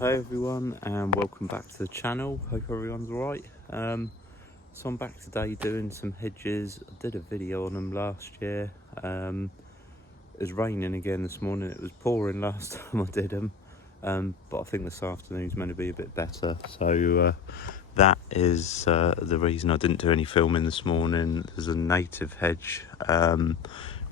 Hi everyone and welcome back to the channel. Hope everyone's alright. So I'm back today doing some hedges. I did a video on them last year. It was raining again this morning. It was pouring last time I did them, but I think this afternoon's meant to be a bit better. So that is the reason I didn't do any filming this morning. There's a native hedge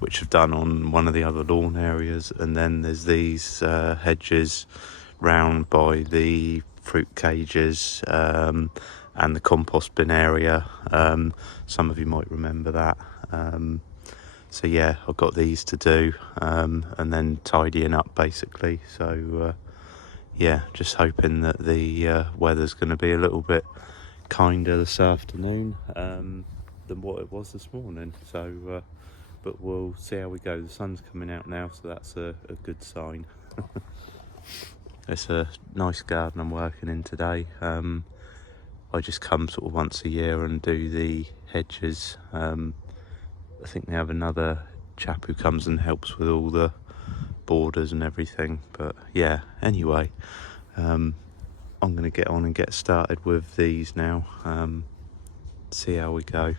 which I've done on one of the other lawn areas, and then there's these hedges round by the fruit cages and the compost bin area. Some of you might remember that. So yeah, I've got these to do, and then tidying up basically. So yeah, just hoping that the weather's going to be a little bit kinder this afternoon than what it was this morning. So but we'll see how we go. The sun's coming out now, so that's a good sign. It's a nice garden I'm working in today. I just come sort of once a year and do the hedges. I think they have another chap who comes and helps with all the borders and everything. But yeah, anyway, I'm going to get on and get started with these now. See how we go.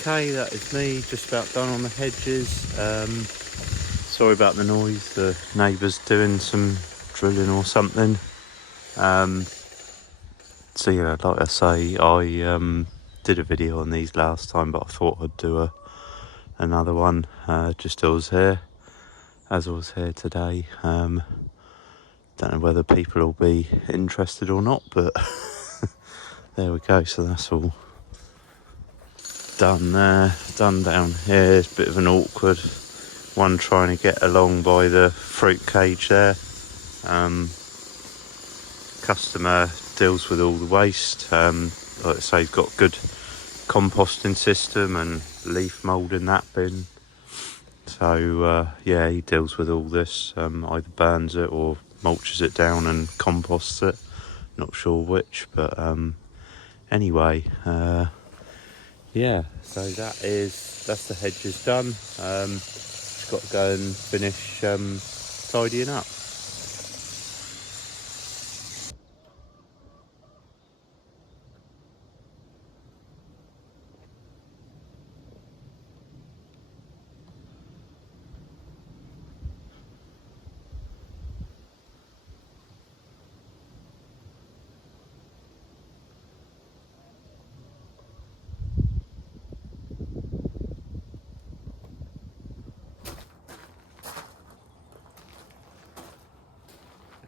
Okay, that is me, just about done on the hedges. Sorry about the noise, the neighbour's doing some drilling or something. So yeah, like I say, I did a video on these last time, but I thought I'd do another one, just as I was here today. Don't know whether people will be interested or not, but there we go. So that's all done there, done down here. It's a bit of an awkward one trying to get along by the fruit cage there. Customer deals with all the waste. Like I say, he's got good composting system and leaf mould in that bin. So yeah, he deals with all this. Either burns it or mulches it down and composts it. Not sure which, but anyway, yeah. So that's the hedges done. Just got to go and finish tidying up.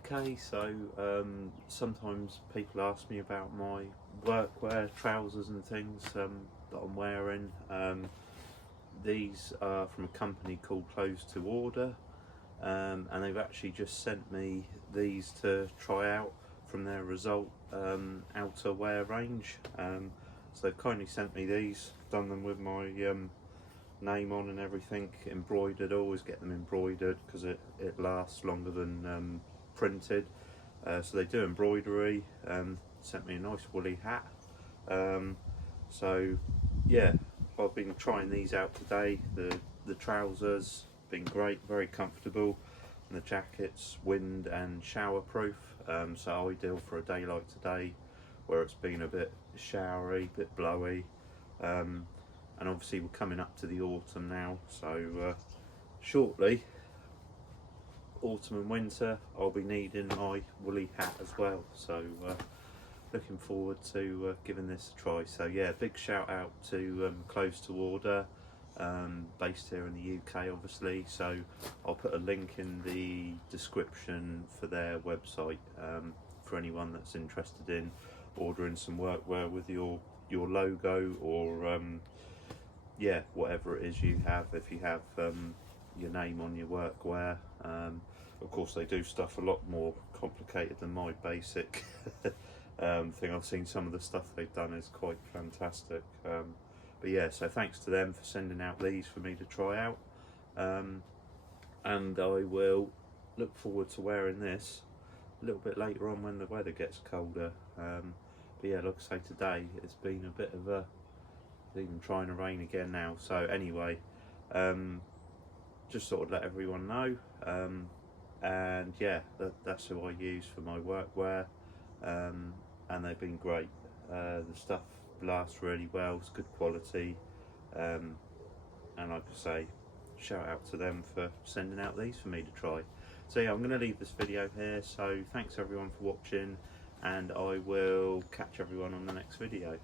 Okay, so sometimes people ask me about my workwear, trousers and things that I'm wearing. These are from a company called Clothes to Order, and they've actually just sent me these to try out from their result outerwear range. So they've kindly sent me these, done them with my name on and everything, embroidered. I always get them embroidered because it lasts longer than printed. So they do embroidery. Sent me a nice woolly hat. So yeah, I've been trying these out today. The trousers been great, very comfortable, and the jacket's wind and shower proof. So ideal for a day like today, where it's been a bit showery, a bit blowy. And obviously we're coming up to the autumn now, so shortly, autumn and winter, I'll be needing my woolly hat as well. So looking forward to giving this a try. So yeah, big shout out to Close to Order, based here in the UK obviously. So I'll put a link in the description for their website for anyone that's interested in ordering some workwear with your logo or yeah, whatever it is you have. If you have your name on your workwear, of course they do stuff a lot more complicated than my basic thing. I've seen some of the stuff they've done is quite fantastic. But yeah, so thanks to them for sending out these for me to try out, and I will look forward to wearing this a little bit later on when the weather gets colder. But yeah, like I say, today it's been a bit of a, even trying to rain again now. So anyway, just sort of let everyone know, and yeah, that's who I use for my workwear, and they've been great. The stuff lasts really well, it's good quality, and like I say, shout out to them for sending out these for me to try. So yeah, I'm going to leave this video here, so thanks everyone for watching, and I will catch everyone on the next video.